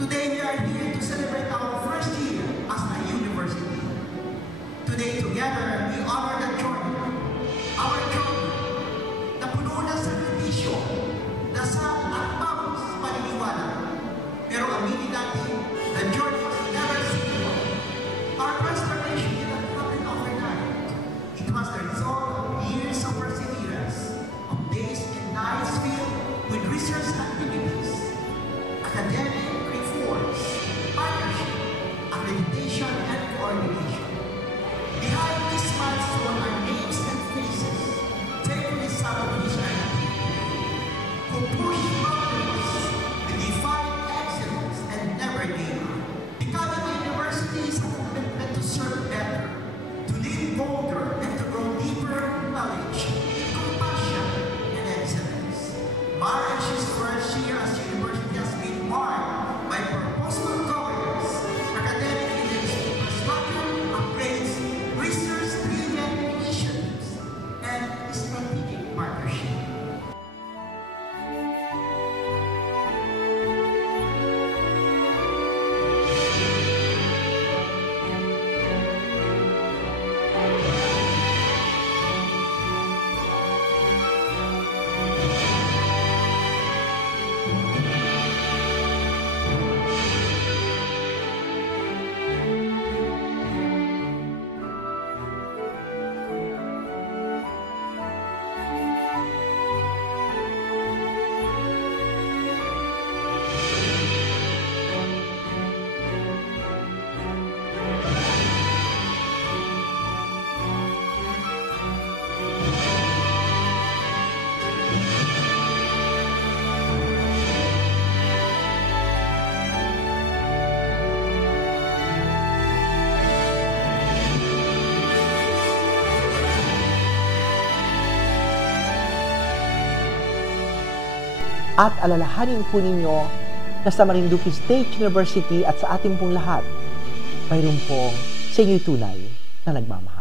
Today we are here to celebrate our first year as a university. Today together we honor the journey, our journey, na puno ng sakripisyo, dasal at bawat paniniwala. Pero aminin natin, the journey was never simple. Our transformation did not happen overnight. It was the result of years of perseverance, of days and nights filled with research activities, academic reforms, partnership, accreditation, and coordination. Behind this milestone are names and faces, faithfully some of which are not who push boundaries, who define excellence, and never gave up. Becoming a university is a commitment to serve better, to live bolder, and to grow deeper in knowledge, compassion, and excellence. Marriage's first year as university has been marked by purposeful governance, academic infrastructure upgrades, research-driven initiatives, and strategic partnership. At alalahanin po ninyo na sa Marinduque State University at sa ating pong lahat, mayroon pong sa inyo'y tunay na nagmamahal.